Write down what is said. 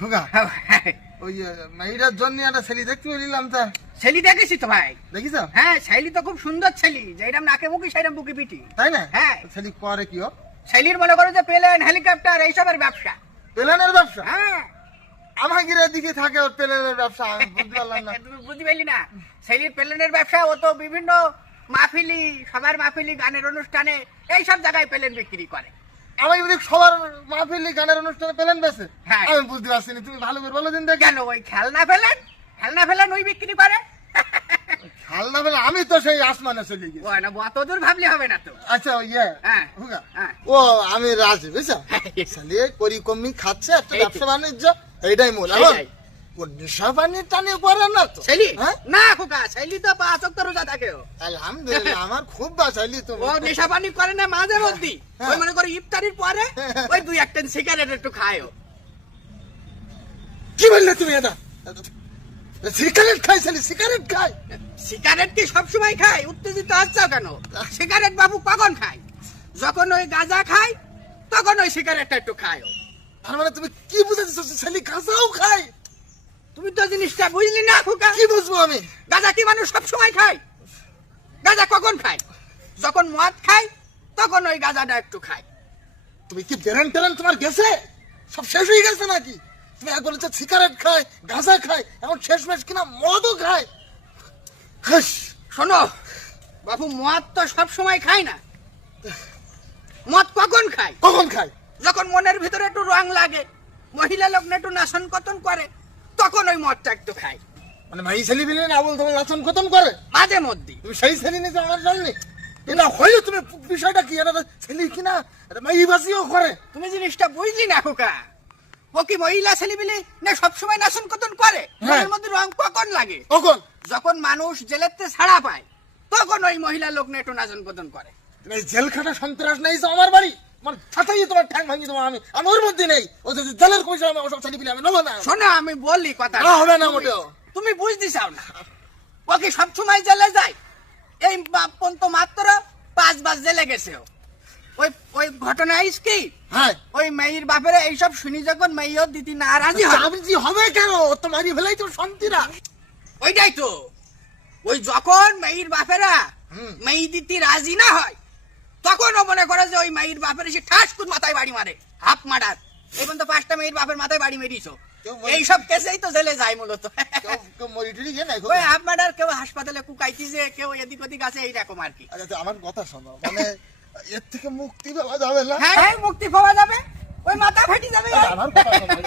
খোকা ওই মেয়েটার জন্য একটা ছেলে দেখতে পেলাম তা ছেলি দেখেছি তো ভাই। দেখিস? হ্যাঁ, ছেলি তো খুব সুন্দর ছেলি, যেরকম নাকে মুখি সেরকম বুকি পিটি। তাই না? হ্যাঁ। ছেলে করে কি ও? ছেলির মনে করো যে প্লেন হেলিকপ্টার এইসবের ব্যবসা। প্লেনের ব্যবসা? হ্যাঁ। আমাদের দিকে থাকে ওর প্লেনের ব্যবসা, আমি বুঝতে পারলাম না। তুমি বুঝতে পারলি না? ছেলির প্লেনের ব্যবসা, ও তো বিভিন্ন মাহফিলি, সবার মাহফিলি, গানের অনুষ্ঠানে এইসব জায়গায় প্লেন বিক্রি করে। আমি যদি সবার মাহফিলি গানের অনুষ্ঠানে প্লেন বেছে, হ্যাঁ। আমি বুঝতে পারছি না। তুমি ভালো করে বলো দিন দেখি। কেন ওই খেলনা ফেলেন ওই বিক্রি করে। খেলনা ফেলে আমি তো সেই আসমানে চলে গেছি। ও না, অত দূর ভাবলে হবে না তো। আচ্ছা ইয়ে হ্যাঁ। খোকা, হ্যাঁ। ও আমি রাজি বুঝছো? ছেলে করি কমি খাচ্ছে, একটা এই তো। ব্যবসা বাণিজ্য, এইটাই মূল। সেইটাই। ও নেশা পানি টানে পড়ে না তো? ছেলি? হ্যাঁ? না খোকা, ছেলি তো 5 ওয়াক্ত রোজা থাকে। আলহামদুলিল্লাহ, আমার খুব বাঁচাইলি তুমি। ও নেশা পানি করে না মাঝে মধ্যে। হ্যাঁ। ওই মনে করো ইফতারির পরে ওই 2-1 সিগারেট একটু খায়। কি বললে তুমি? এটা সিগারেট খাই? ছেলে সিগারেট খায়? সিগারেট কি সবসময় খায়? উত্তেজিত হচ্ছ কেন? সিগারেট বাবু কখন খায়? যখন ওই গাঁজা খায় তখন ওই সিগারেটটা একটু খায়। তার মানে তুমি কি বুঝাচ্ছ? ছেলে গাঁজাও খায়? তুমি তো জিনিসটা বুঝলি না খোকা। কি বুঝবো আমি? গাঁজা কি মানুষ সবসময় খায়? গাঁজা কখন খায়? যখন মদ খায় তখন ওই গাঁজাটা একটু খায়। তুমি কি বেরেন টেরেন তোমার গেছে? সব শেষ হয়ে গেছে নাকি? তুমি এক বলেছো সিগারেট খায়, গাঁজা খায়, এখন শেষমেশ কিনা মদও খায়। হাস, শোনো বাবু, মদ তো সবসময় খায় না। মদ কখন খায়? কখন খায়? যখন মনের ভিতরে একটু রং লাগে, মহিলা লোক একটু নাচন কতন করে, তখন ওই মদটা একটু খায়। মানে ভাই ছেলে বিলে না বল তোমার লাচন খতম করে? মাঝে মধ্যে। তুমি সেই ছেলে নিয়েছো আমার জন্য? এটা হইলো তুমি বিষয়টা কি? এটা ছেলে কিনা মাইবাসিও করে? তুমি জিনিসটা বুঝলি না খোকা। ও কি মহিলা ছেলেবিলি না সবসময় নাচন কতন করে? হ্যাঁ। মনের মধ্যে রং কখন লাগে? কখন? যখন মানুষ জেলেতে ছাড়া পায় তখন ওই মহিলা লোক একটু নাচন কতন করে। তুমি জেল খাটা সন্ত্রাস নেইছো আমার বাড়ি, মানে ছাতাই তোমার ঠ্যাং ভাঙি তোমার। আমি ওর মধ্যে নেই। ও যে জেলের কইছে আমি ওসব ছেলে বিলে আমি নেবো না। শোনো আমি বললি কথা না, হবে না মোটেও। তুমি বুঝতে চাও না। ও কি সবসময় জেলে যায়? এই পন্ত মাত্র 5 বার জেলে গেছে ও। ওই ওই ঘটনা কি? হ্যাঁ, ওই মেয়ের বাপেরা এইসব শুনি যখন মেয়েও দিতি নারাজি হয়। চাবজি হবে কেন? ও তো মারি ফেলাই তো শান্তিরা। ওইটাই তো। ওই যখন মেয়ের বাপেরা হুম। মেয়ে দিতি রাজি না হয় তখন ও মনে করে যে ওই মেয়ের বাপের এসে ঠাস করে মাথায় বাড়ি মারে, হাফ মারার। এই পর্যন্ত 5টা মেয়ের বাপের মাথায় বাড়ি মেরিয়েছো। কেউ মরে- এইসব কেসেই তো জেলে যায় মূলত। কেউ মরি টরি গিয়ে নাই? ওই হাফ মার্ডার, কেউ হাসপাতালে কুকাইতি, যে কেউ এদিক ওদিক আছে, এইরকম আর কি। আচ্ছা আমার কথা শোনো, মানে এর থেকে মুক্তি পাওয়া যাবে না? হ্যাঁ, মুক্তি পাওয়া যাবে, ওই মাথা ফেটে যাবে। আমার কথা শোনো।